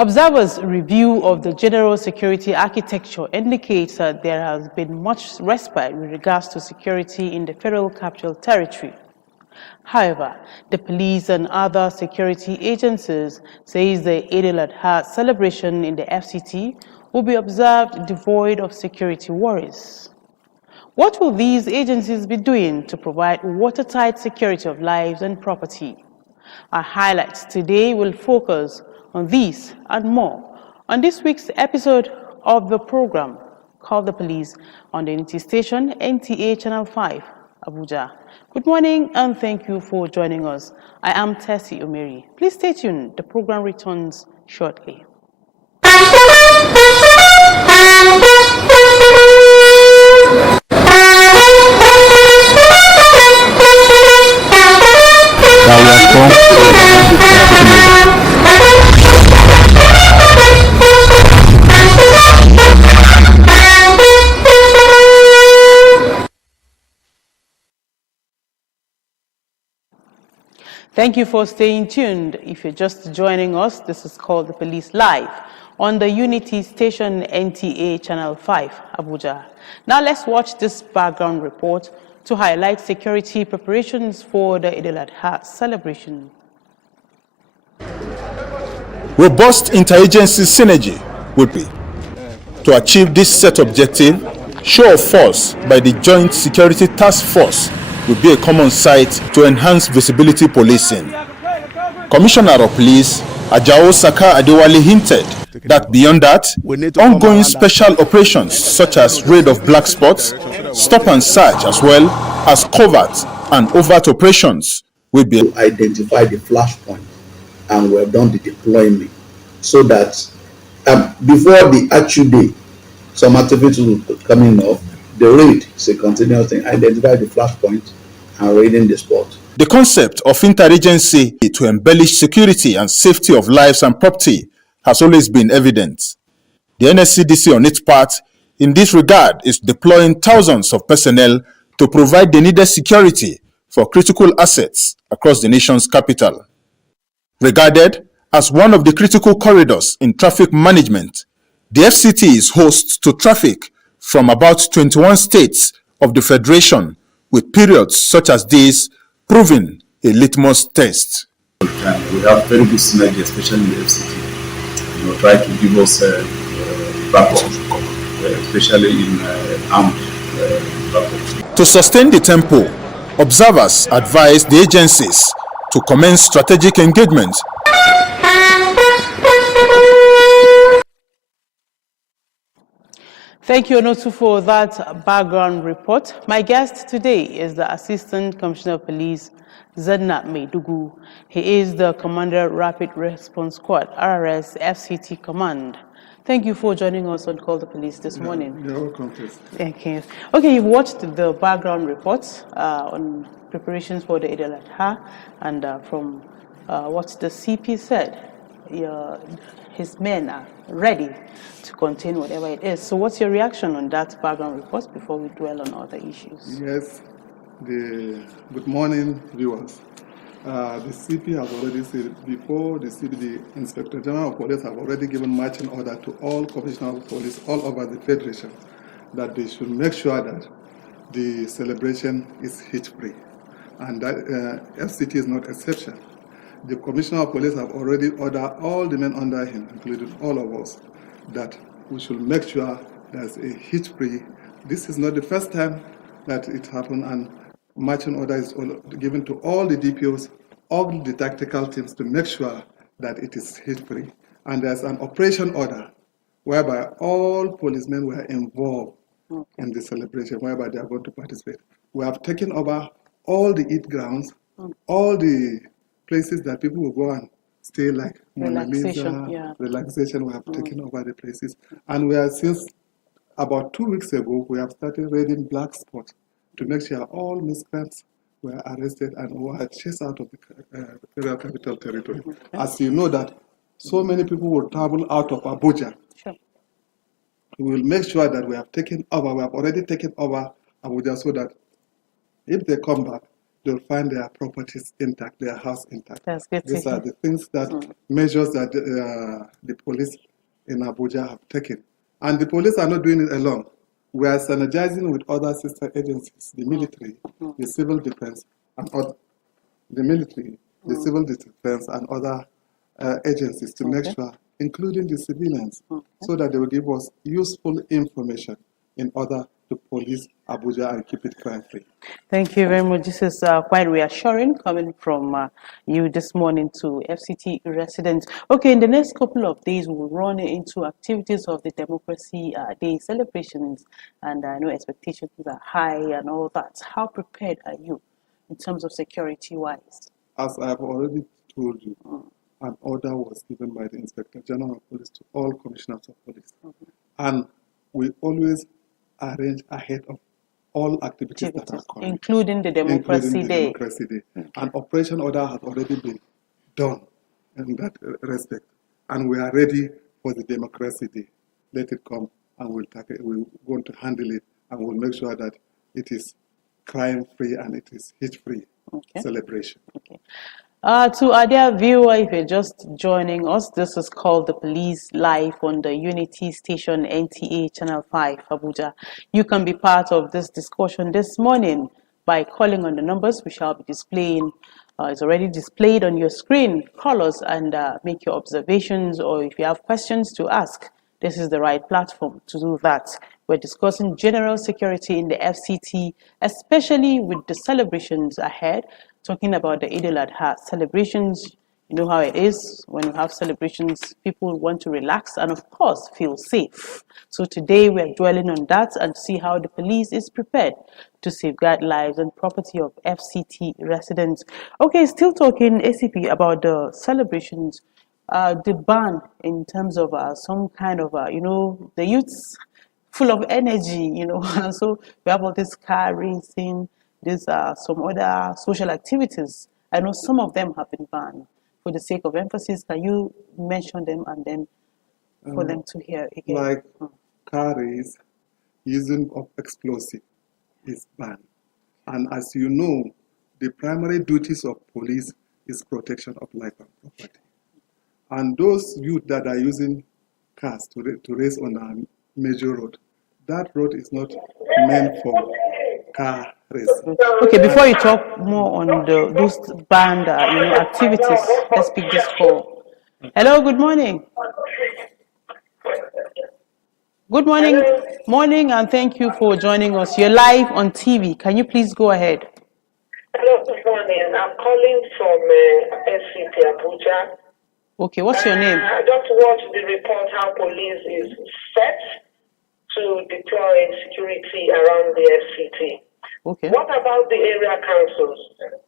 Observers' review of the general security architecture indicates that there has been much respite with regards to security in the Federal Capital Territory. However, the police and other security agencies say the Eid al-Adha celebration in the FCT will be observed devoid of security worries. What will these agencies be doing to provide watertight security of lives and property? Our highlights today will focus on these and more on this week's episode of the program Call the Police on the Unity Station, NTA Channel 5, Abuja. Good morning and thank you for joining us. I am Tessie Omeri. Please stay tuned. The program returns shortly. Thank you for staying tuned. If you're just joining us, this is Called the Police Live on the Unity Station NTA Channel 5, Abuja. Now let's watch this background report to highlight security preparations for the Eid al-Adha celebration. Robust interagency synergy would be to achieve this set objective. Show of force by the Joint Security Task Force would be a common site to enhance visibility policing. Commissioner of Police Ajao Saka Adewale hinted that beyond that, ongoing special operations such as raid of black spots, stop and search, as well as covert and overt operations will be to identify the flashpoint, and we have done the deployment so that before the actual day, some activities will come in off. The raid is a continuous thing. Identify the flashpoint and raiding the spot. The concept of interagency to embellish security and safety of lives and property has always been evident. The NSCDC on its part, in this regard, is deploying thousands of personnel to provide the needed security for critical assets across the nation's capital. Regarded as one of the critical corridors in traffic management, the FCT is host to traffic from about 21 states of the Federation, with periods such as these proving a litmus test. We have very good synergy, especially in the FCT. Try to give us backup, especially in armed backup. To sustain the tempo, observers advise the agencies to commence strategic engagement. Thank you, Onotu, for that background report. My guest today is the Assistant Commissioner of Police, Zedna Meidugu. He is the Commander Rapid Response Squad, RRS FCT Command. Thank you for joining us on Call the Police this morning. You're welcome, please. Thank you. Okay, you've watched the background reports on preparations for the Eid al-Adha, and from what the CP said, his men are ready to contain whatever it is. So what's your reaction on that background report before we dwell on other issues? Yes, good morning, viewers. The CP has already said before, the Inspector General of Police have already given marching order to all commissioners of police all over the Federation that they should make sure that the celebration is hitch-free, and that FCT is not exception. The Commissioner of Police have already ordered all the men under him, including all of us, that we should make sure there's a hitch-free. This is not the first time that it happened, and marching order is given to all the DPOs, all the tactical teams to make sure that it is hitch-free. And there's an operation order whereby all policemen were involved in the celebration, whereby they are going to participate. We have taken over all the eat grounds, all the places that people will go and stay, like Relaxation, relaxation. We have taken over the places, and we are, since about 2 weeks ago, we have started raiding black spots to make sure all miscreants were arrested and were chased out of the Federal Capital Territory. As you know that so many people will travel out of Abuja. Sure. We will make sure that we have taken over, we have already taken over Abuja, so that if they come back, they'll find their properties intact, their house intact. That's good to These are hear. the things that measures that the police in Abuja have taken. And the police are not doing it alone. We are synergizing with other sister agencies, the military, the civil defense, and other, the military, the civil defense, and other agencies to make sure, including the civilians, so that they will give us useful information in order to police Abuja and keep it crime-free. Thank you very much. This is quite reassuring coming from you this morning to FCT residents. Okay, in the next couple of days, we'll run into activities of the Democracy Day celebrations, and I know expectations are high and all that. How prepared are you in terms of security-wise? As I've already told you, an order was given by the Inspector General of Police to all commissioners of police. And we always arrange ahead of all activities that are coming. Including the Democracy Day. Democracy Day. An operation order has already been done in that respect. And we are ready for the Democracy Day. Let it come and we're going to handle it and we'll make sure that it is crime-free and it is hate-free celebration. Okay. To our dear viewer, if you're just joining us, this is called The Police Live on the Unity Station NTA Channel 5, Abuja. You can be part of this discussion this morning by calling on the numbers we shall be displaying. It's already displayed on your screen. Call us and make your observations, or if you have questions to ask, this is the right platform to do that. We're discussing general security in the FCT, especially with the celebrations ahead, talking about the Eid al-Adha celebrations. You know how it is. When you have celebrations, people want to relax and, of course, feel safe. So today we're dwelling on that and see how the police is prepared to safeguard lives and property of FCT residents. Okay, still talking, ACP, about the celebrations. The ban in terms of some kind of, the youths full of energy, and so we have all this car racing, there's some other social activities. I know some of them have been banned. For the sake of emphasis, can you mention them and then for them to hear again? Like car race, using of explosive is banned. And as you know, the primary duties of police is protection of life and property. And those youth that are using cars to race on a major road, that road is not meant for car racing. Okay, before you talk more on those banned activities, let's pick this call. Hello, good morning. Good morning. Morning, and thank you for joining us. You're live on TV. Can you please go ahead? Hello, good morning. I'm calling from FCT Abuja. Okay, what's your name? I just want to report how police is set to deploy security around the FCT. Okay. What about the area councils?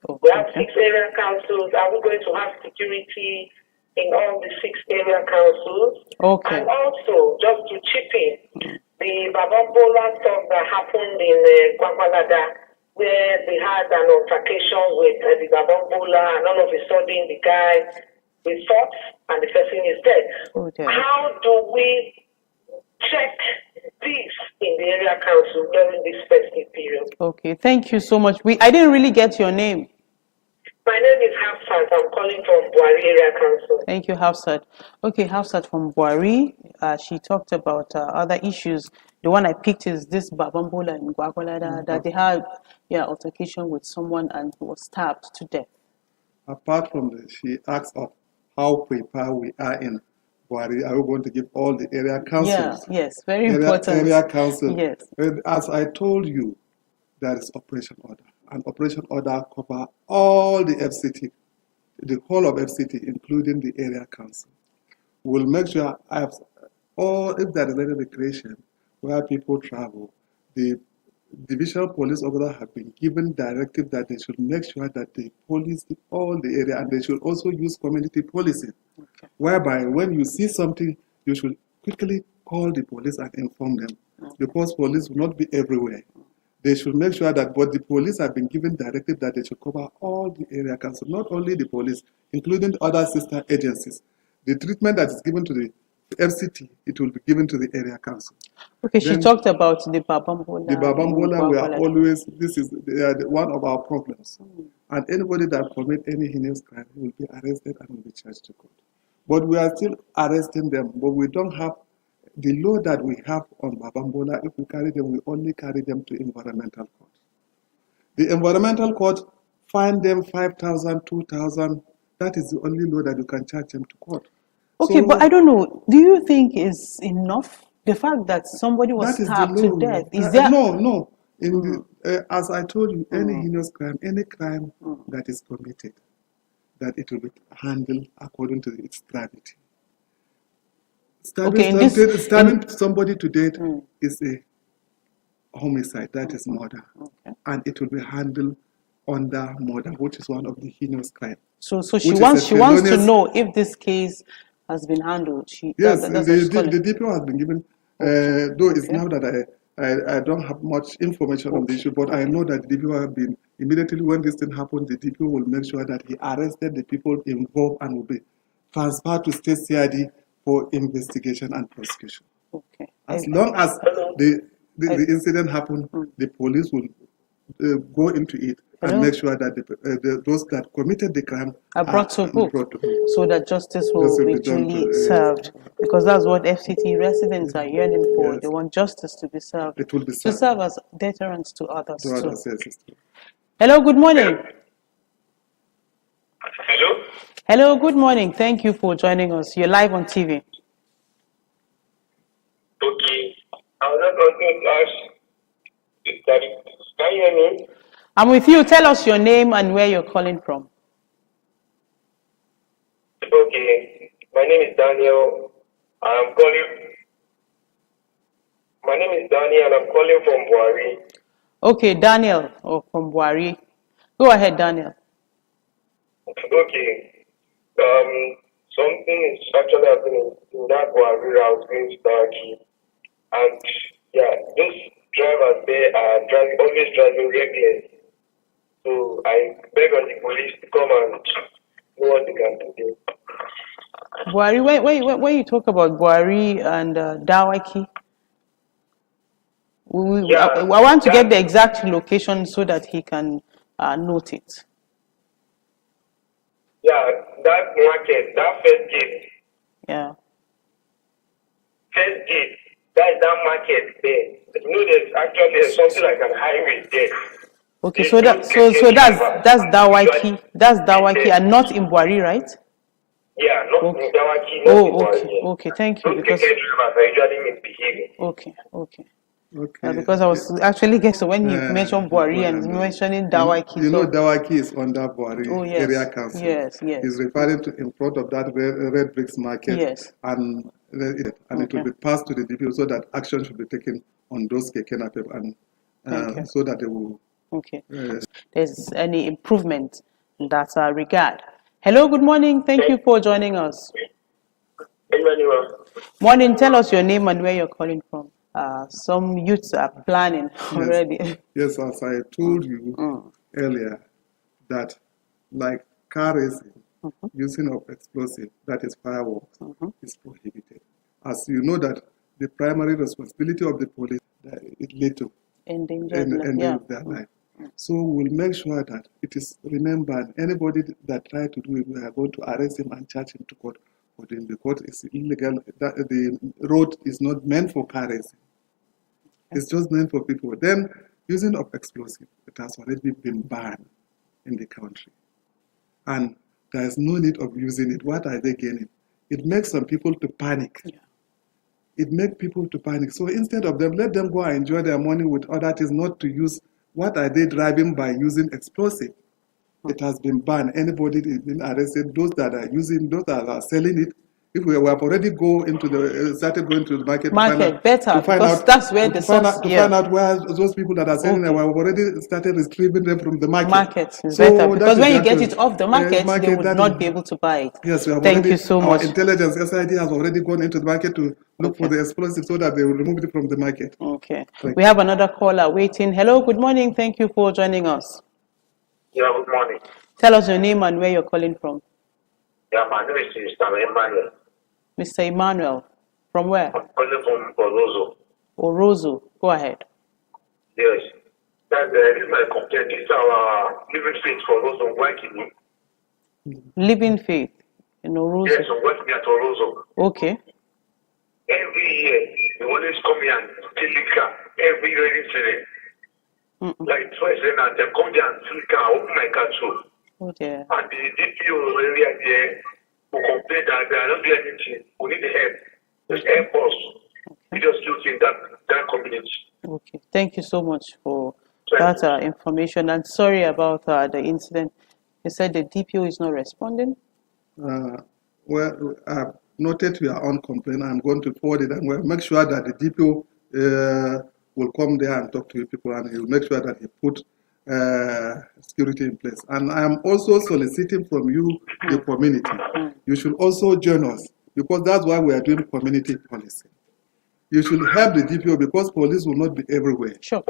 We have 6 area councils. Are we going to have security in all the 6 area councils? Okay. And also, just to chip in, the Babambola stuff that happened in Gwagwalada, where they had an altercation with the Babambola, and all of a sudden the guy, we fought and the person is dead. Okay. How do we check this in the area council during this festive period? Okay, thank you so much. I didn't really get your name. My name is Hafsat. I'm calling from Buari Area Council. Thank you, Hafsat. Okay, Hafsat from Buari. She talked about other issues. The one I picked is this Babambola in Gwagwalada, that they had altercation with someone and he was stabbed to death. Apart from this, she asked of how prepared we are in Buari. Are we going to give all the area councils? Yes, very important. Area council. Yes. As I told you, there is operation order. And operation order cover all the FCT, the whole of FCT, including the area council. We'll make sure if there is any recreation where people travel, the divisional police officers have been given directive that they should make sure that they police all the area, and they should also use community policing, whereby when you see something, you should quickly call the police and inform them, because police will not be everywhere. They should make sure that, but the police have been given directive that they should cover all the area council, not only the police, including other sister agencies. The treatment that is given to the FCT, it will be given to the area council. Okay, she Then talked about the Babambola. the Babambola, we are Gwagwalada. always, this is one of our problems. And anybody that commit any heinous crime will be arrested and will be charged to court. But we are still arresting them, but we don't have the law that we have on Babambola. If we carry them, we only carry them to environmental court. The environmental court fine them 5,000, 2,000. That is the only law that you can charge them to court. Okay, So but I don't know. Do you think is enough? The fact that somebody was that is the stabbed to law. death, is there? No. In as I told you, any heinous crime, any crime that is committed, that it will be handled according to its gravity. Stabbing somebody to death is a homicide, that is murder. Okay. And it will be handled under murder, which is one of the heinous crimes. So she wants to know if this case has been handled. Yes, the DPO has been given, though it's now that I don't have much information on the issue, but I know that the DPO have been, immediately when this thing happened, the DPO will make sure that he arrested the people involved and will be transferred to state CID for investigation and prosecution. Okay. As long as the incident happened, the police will go into it and make sure that those that committed the crime are brought to book, so that justice will be duly served. Because that's what FCT residents are yearning for. Yes. They want justice to be served. It will be served. To serve as deterrents to others. Yes. Hello, good morning. Hello? Hello, good morning. Thank you for joining us. You're live on TV. Okay. I was not going to ask, can you hear me? I'm with you. Tell us your name and where you're calling from. Okay. My name is Daniel. My name is Daniel and I'm calling from Buhari. Okay, Daniel, from Buhari. Go ahead, Daniel. Okay. Something is actually happening in that Buhari route going to Turkey. And yeah, those drivers there are always driving reckless. So I beg on the police to come and know what they can do. Buhari, when you talk about Buhari and Dawaki, I want to get the exact location so that he can note it. Yeah, that market, that first gate. Yeah. First gate, that is that market there. You know, there's something like an highway there. Okay, so that's Dawaki. That's Dawaki and not in Buhari, right? Yeah, not in Dawaki, not in Buhari. Okay, thank you. Because drivers are usually misbehaving. Okay. Because I was actually guessing when you mentioned Buhari and mentioning Dawaki. You know, Dawaki is under Buhari area council. Yes. He's referring to in front of that red bricks market. Yes. And it will be passed to the DPO so that action should be taken on those keke napep and so that they will. Okay. There's any improvement in that regard. Hello, good morning. Thank you for joining us. Morning. Tell us your name and where you're calling from. Some youths are planning already. Yes, as I told you earlier, that like car racing, using of explosive, that is fireworks, is prohibited. As you know that the primary responsibility of the police is lead to ending their life. So we'll make sure that it is remembered. Anybody that try to do it, we are going to arrest him and charge him to court for doing because it's illegal. The road is not meant for car racing. It's just meant for people. Then using of explosive, it has already been banned in the country. And there is no need of using it. What are they gaining? It makes some people to panic. Yeah. It makes people to panic. So instead of them, let them go and enjoy their money with other things, not to use. What are they driving by using explosive? It has been banned. Anybody is been arrested. Those that are using, those that are selling it. If we have already started going to the market to find out, because that's where the find out where those people that are selling them, we have already started retrieving them from the market. Market is better because when you get it off the market, they would not be able to buy it. Yes, we have Thank you so much. Our intelligence SID has already gone into the market to look for the explosive so that they will remove it from the market. Okay. We have another caller waiting. Hello, good morning. Thank you for joining us. Yeah, good morning. Tell us your name and where you're calling from. Yeah, my name is Mr. Emmanuel. Mr. Emmanuel. From where? I'm calling from Orozo. Orozo. Go ahead. Yes. This is my complaint. This is our living faith for Orozo working. Living Faith in Orozo. Yes, I'm working at Orozo. Okay. Every year, they always come here and steal liquor every rainy season. Like twice and they come there and steal liquor, open my car too. Oh dear. And the DPO area there will complain that they are not doing anything. We need the help. Just help us. We just look in that community. Okay. Thank you so much for that information. And sorry about the incident. You said the DPO is not responding. Well, I've noted your own complaint. I'm going to forward it and we'll make sure that the DPO will come there and talk to you people, and he'll make sure that he put security in place. And I am also soliciting from you, the community. You should also join us, because that's why we are doing community policing. You should help the DPO, because police will not be everywhere. Sure.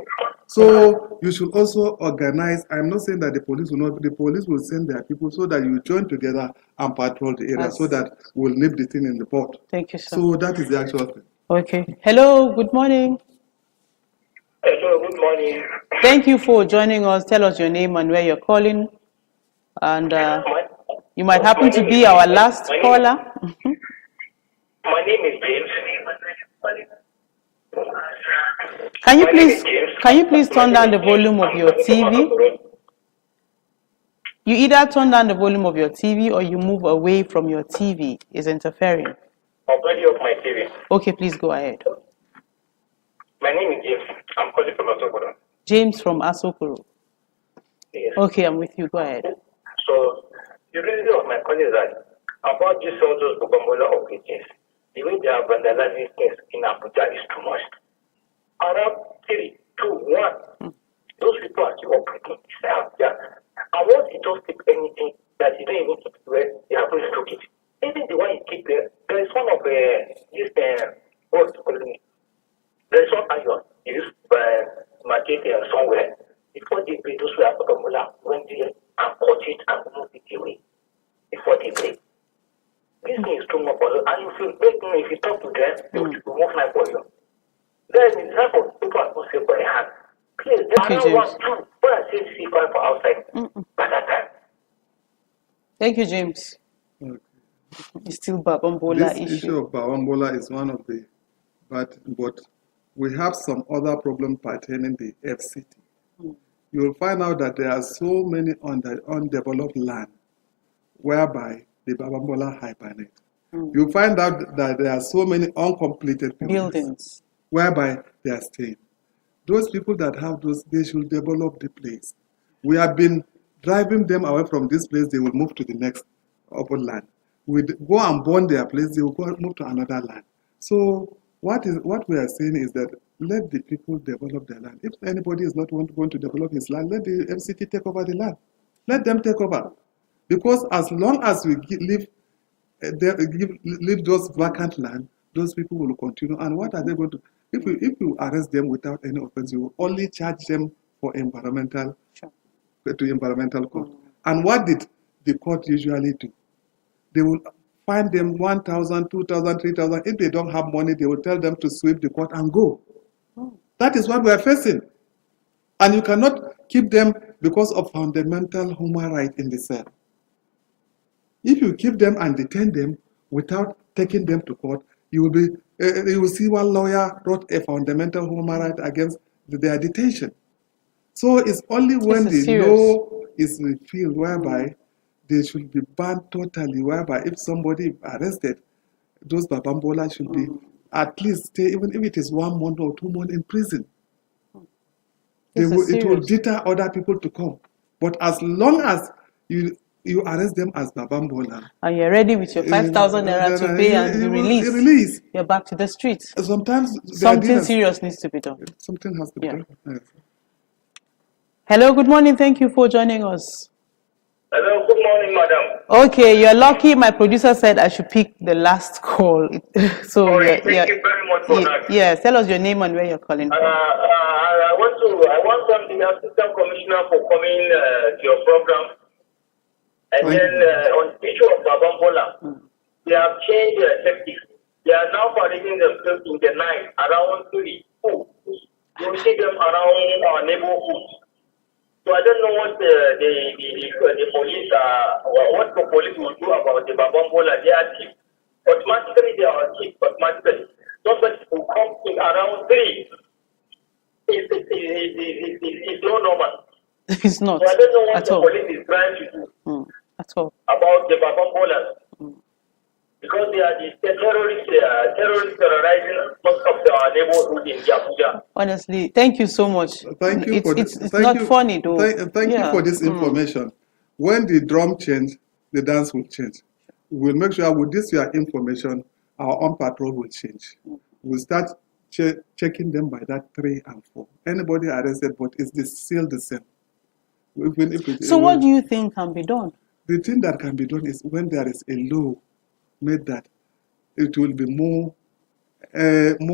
So you should also organize. I'm not saying that the police will not, the police will send their people so that you join together and patrol the area, so that we'll nip the thing in the port. Thank you, sir. So that is the actual thing. Okay. Hello, good morning. Hello, good morning. Thank you for joining us. Tell us your name and where you're calling. And you might happen to be our last caller. My name is James. Can you please turn down the volume of your TV? You either turn down the volume of your TV or you move away from your TV. It's interfering. I'm already off my TV. Okay, please go ahead. My name is James. I'm calling from Asokoro. James from Asokoro. Yes. Okay, I'm with you. Go ahead. So the reason of my call is that about this all those Bugambula operatives, the way they are vandalizing things in Abuja is too much. Around 3, 2, 1, those people are still operating in Abuja. And once you don't keep anything that you don't even keep where they are going to took it. Even the one you keep there is one of this what's calling it. There is one iron used by material somewhere. Before they pay those who are Bugambula went there and caught it and moved it away. Before they pay. This thing is too much for you. And if you talk to them, they will move like for you. Then it's time for people are not safe for their hand. Please, they are not 1, 2. When I say C5 for outside, by that time. Thank you, James. Okay. It's still Babambola This issue of Bawambola is one of the, but we have some other problem pertaining the FCT. You'll find out that there are so many undeveloped land whereby the Babambola hibernate. You'll find out that there are so many uncompleted buildings whereby they are staying. Those people that have those, they should develop the place. We have been driving them away from this place, they will move to the next open land. We go and burn their place, they will go and move to another land. So what we are saying is that let the people develop their land. If anybody is not going to develop his land, let the FCT take over the land. Let them take over. Because as long as we leave those vacant land, those people will continue. And what are they going to? If you arrest them without any offense, you will only charge them for environmental court. And what did the court usually do? They will find them 1,000, 2,000, 3,000. If they don't have money, they will tell them to sweep the court and go. That is what we are facing. And you cannot keep them because of fundamental human right in the cell. If you keep them and detain them without taking them to court, you will see one lawyer wrote a fundamental human right against their detention. So it's only when the law is repealed whereby they should be banned totally, whereby if somebody is arrested, those Babambola should be at least stay, even if it is 1 month or 2 months in prison. It will deter other people to come. But as long as you arrest them as Babambola, and you're ready with your 5,000 naira to pay and be released, you're back to the streets. Sometimes something serious needs to be done. Something has to be done. Yes. Hello, good morning. Thank you for joining us. Hello, good morning, madam. Okay, you're lucky. My producer said I should pick the last call. So thank you very much for that. Yeah, tell us your name and where you're calling from. I want the assistant commissioner for coming to your program. And then on the issue of Babambola, they have changed their tactics. They are now parading themselves in the night around 3, 4. You see them around our neighborhood. So I don't know what the police what the police will do about the Babambola. They are cheap. Automatically they are cheap. Automatically, somebody who comes in around 3 is not normal. It's not So I don't know what at the all. police is trying to do At all. about the Babambolas. Because they are the terrorists terrorizing most of the neighborhood in Abuja. Honestly, thank you so much. Thank you for It's thank not you, funny though. Thank you for this information. When the drum change, the dance will change. We'll make sure with this your information, our own patrol will change. We'll start checking them by that 3 and 4. Anybody arrested, but it's still the same. Even if So what do you think can be done? The thing that can be done is when there is a law made that it will be more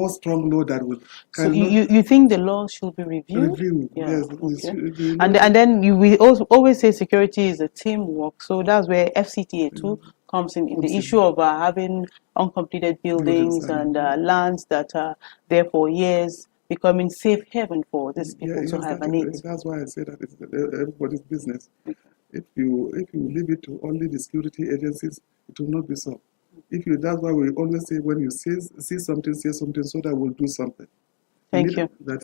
strong law that will. So you think the law should be reviewed? Yes. Okay. And then we also always say security is a teamwork. So that's where FCTA too comes in the issue of having uncompleted buildings and lands that are there for years, becoming safe haven for these people to hibernate. That's why I say that it's everybody's business. If you leave it to only the security agencies, it will not be so. That's why we always say when you see something, say something so that we'll do something. Thank you.